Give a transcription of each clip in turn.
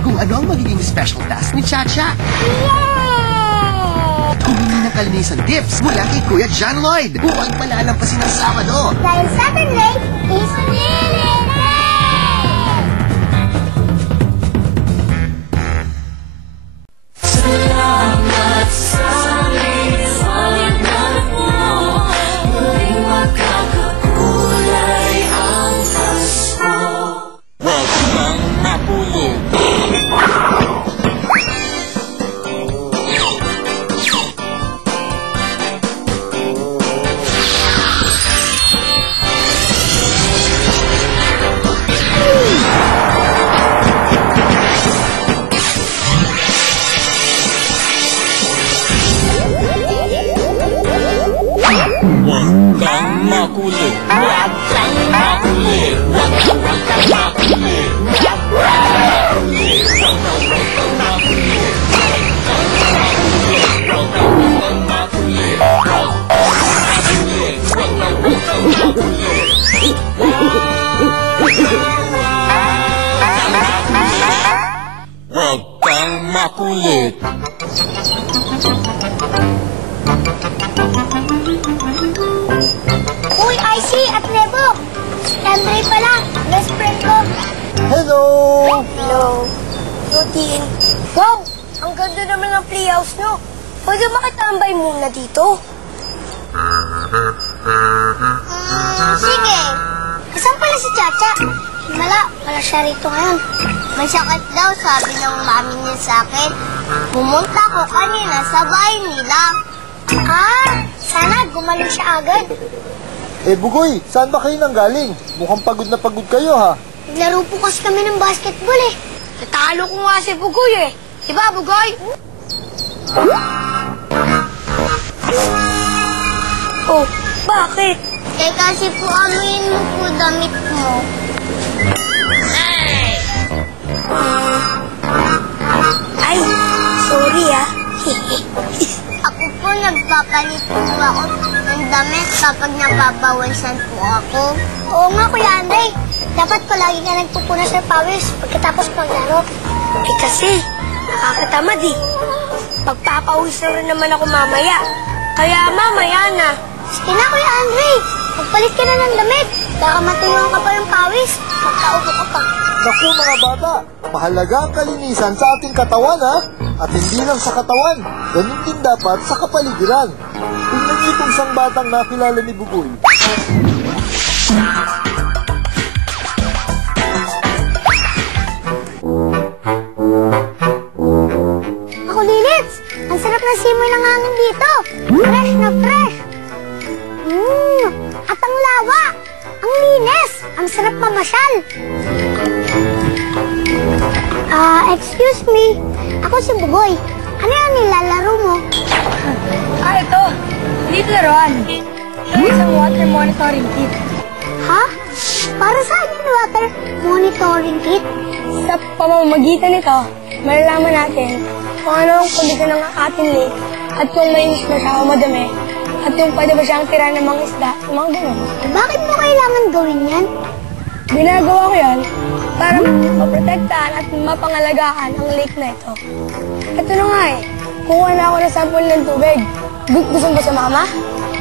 kung ano ang magiging special task ni Chacha. Kumili ng kalinisan tips mula kay Kuya John Lloyd. Huwag malalampasin ng Sabado. Dahil Saturday is Lily Day! Salamat sa liwanag mo, muling magkakakulay ang Pasko. Huwag kang mapulog. Huwag kang makulit. Huwag kang makulit. Huwag kang makulit. Huwag kang makulit. Uy, IC at Nebo! Si Andre pala, best friend ko. Hello! Hello. Routine. Wow! Ang ganda naman ng playhouse nyo. Pwede ba kitambay muna dito? Sige. Asan pala si Chacha? Wala siya rito ngayon. May sakit daw, sabi ng mami niya sa akin. Pumunta ko kanina sa bahay nila. Sana gumaling siya agad. Bugoy, saan ba kayo nanggaling? Mukhang pagod na pagod kayo, ha? Naglaro po kasi kami ng basketball eh. Natalo ko nga si Bugoy eh. Diba, Bugoy? Oh, bakit? Kasi po amin mo po damit mo. Ay, sorry ah. Ako po nagpapalit po ako ng damit kapag napapawisan po ako. Oo nga, Kuya Andre. Dapat ko lagi ka nagpupunas ng pawis pagkatapos maglaro. Kasi, nakakatamad eh. Pagpapawis na rin naman ako mamaya. Kaya mamaya na. Sige na, Kuya Andre. Magpalit ka na ng damit. Baka matulang ka pa ng pawis. Magkaupo ka pa. Naku mga bata, mahalaga ang kalinisan sa ating katawan, ha? At hindi lang sa katawan, ganun din dapat sa kapaligiran. Tingnan niyo itong isang batang nakilala ni Bugoy. Ako, Lilits! Ang sarap ng simoy ng hangin dito. Fresh na fresh. At ang lawa! Ang linis! Ang sarap mamasyal. Excuse me. Ako si Bugoy. Ano yung nilalaro mo? Ito. Dito laruan. Ito isang water monitoring kit. Ha? Para saan yung water monitoring kit? Sa pamamagitan nito, malalaman natin kung ano ang kondisyon ng ating lake at kung malinis ba siya o madami at kung pwede ba siyang tira ng mga isda o mga ganun. Bakit mo kailangan gawin yan? Ginagawa ko yan para maprotektahan at mapangalagaan ang lake na ito. Ito na nga eh, kuha na ako ng sample ng tubig. Gusto mo ba sa mama?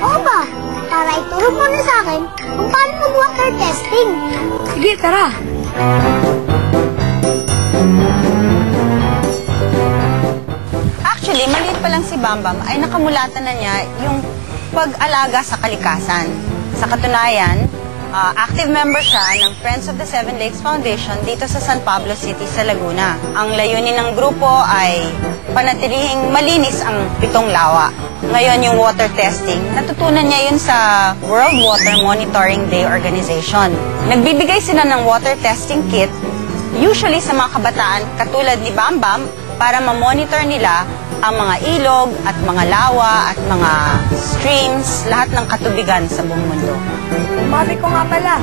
Oo ba? Para ituro mo na sa akin kung paano mag-water testing. Sige, tara. Actually, maliit pa lang si Bambam ay nakamulatan na niya yung pag-alaga sa kalikasan. Sa katunayan, active member siya ng Friends of the Seven Lakes Foundation dito sa San Pablo City sa Laguna. Ang layunin ng grupo ay panatilihing malinis ang 7 lawa. Ngayon yung water testing, natutunan niya yun sa World Water Monitoring Day Organization. Nagbibigay sila ng water testing kit, usually sa mga kabataan katulad ni Bambam, para ma-monitor nila ang mga ilog at mga lawa at mga streams, lahat ng katubigan sa buong mundo. Mami ko nga pala.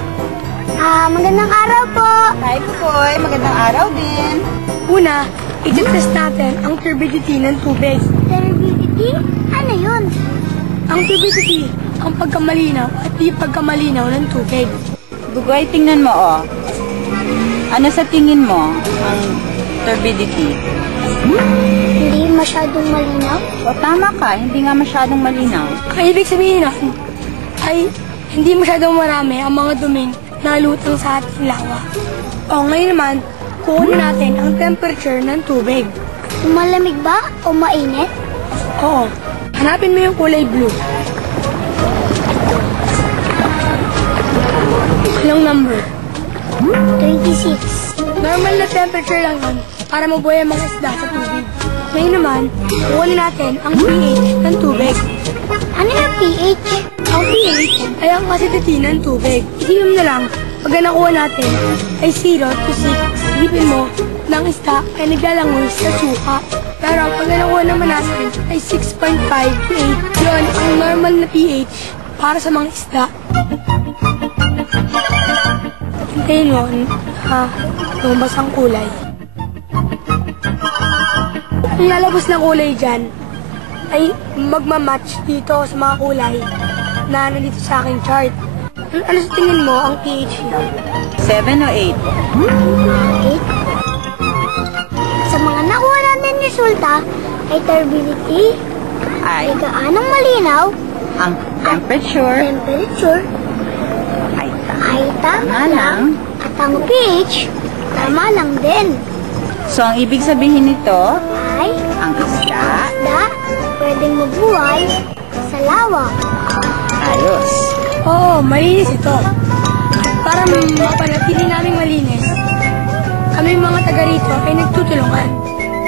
Magandang araw po. Hi, Koy. Magandang araw din. Una, i-test natin ang turbidity ng tubig. Turbidity? Ano yun? Ang turbidity, ang pagkamalinaw at di pagkamalinaw ng tubig. Bugoy, tingnan mo, oh. Ano sa tingin mo ang turbidity. Hindi masyadong malinaw. O tama ka, hindi nga masyadong malinaw. Ang ibig sabihin nun ay hindi masyadong marami ang mga duming na lutang sa ating lawa. O ngayon naman, kukunin natin ang temperature ng tubig. Malamig ba o mainit? Oo, hanapin mo yung kulay blue. Anong number? 26. Normal na temperature lang yun para mabuhay ang mga isda sa tubig. Ngayon naman, kukunin natin ang pH ng tubig. Ano yung pH? Ang pH ay ang acidity ng tubig. Isipin mo na lang, pag nakuha natin ay 0 to 6, isipin mo ng isda ay naglalangoy sa suka. Pero pag nakuha naman natin ay 6.5 to 8. Yun ang normal na pH para sa mga isda. Hintayin mo, lumabas ang kulay. Ang lalabas ng kulay dyan ay magmamatch dito sa mga kulay na nandito sa aking chart. Ano sa tingin mo ang pH niya? 7 o 8? 8. Sa mga nakuha natin resulta ay turbidity, Ay, ay gaanong malinaw, ang temperature temperature, ay ay tama tama lang, lang. at ang pH, tama lang din. So, ang ibig sabihin nito, Ay, ang isda, da, pwedeng mabuhay sa lawa. ayos. Oo, malinis ito. Para mapanatili naming malinis, kami mga taga rito ay nagtutulungan.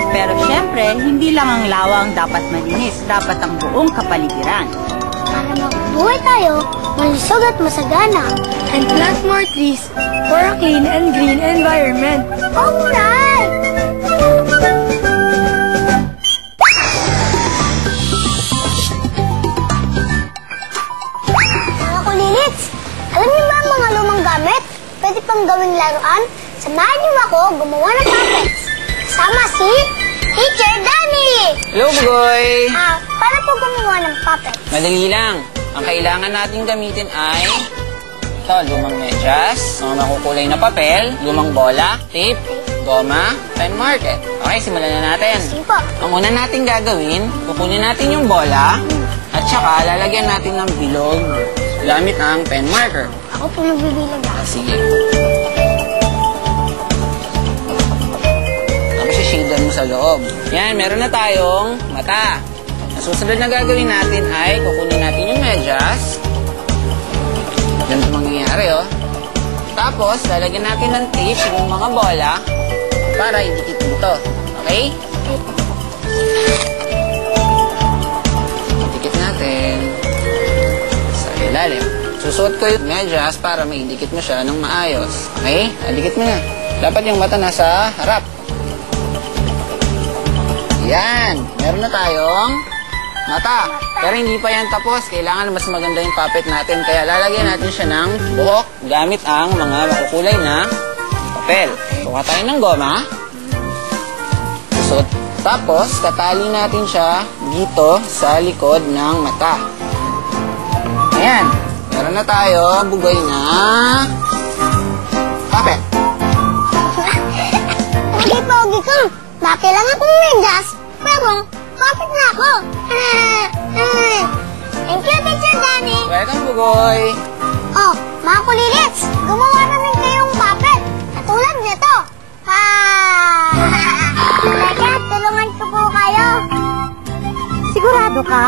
Pero syempre, hindi lang ang lawang dapat malinis, dapat ang buong kapaligiran. Para mabuhay tayo, malusog at masagana. And plant more trees for a clean and green environment. Alright! Mga kulilits, alam niyo ba ang mga lumang gamit? Pwede pang gawing laruan? Samahan niyo ako gumawa ng puppets. Kasama si Teacher Danny! Hello, Bugoy! Paano po gumawa ng puppets? Madali lang. Ang kailangan nating gamitin ay ito, lumang medyas, mga makukulay na papel, lumang bola, tape, goma, pen marker. Okay, simulan na natin. Sige po. Ang una nating gagawin, kukunin natin yung bola at saka lalagyan natin ng bilog gamit ang pen marker. Ako po nagbibilang. Sige. Tapos i-shader mo sa loob. Yan, meron na tayong mata. Ang susunod na gagawin natin ay kukunin natin yung medyas. Ganito mangyayari, oh. Tapos, lalagyan natin ng tape yung mga bola para idikit dito. Okay? Idikit natin sa ilalim. Susuot ko yung medyas para maidikit mo siya ng maayos. Okay? Idikit mo na. Dapat yung mata nasa harap. Yan. Meron na tayong mata. Pero hindi pa yan tapos. Kailangan mas maganda yung puppet natin. Kaya lalagyan natin siya ng buhok gamit ang mga makukulay na papel. Kuha tayo ng goma. Susot. Tapos, tatali natin siya dito sa likod ng mata. Ayan. Meron na tayo bugoy na puppet. Pogi ko. Dati lang akong medyas. Pero, puppet na ako. Thank you, Teacher Danny. Welcome, bugoy. Oh, mga kulilits, gumawa na rin kayong puppet. Katulad nito. Teka, tulungan ko po kayo. Sigurado ka?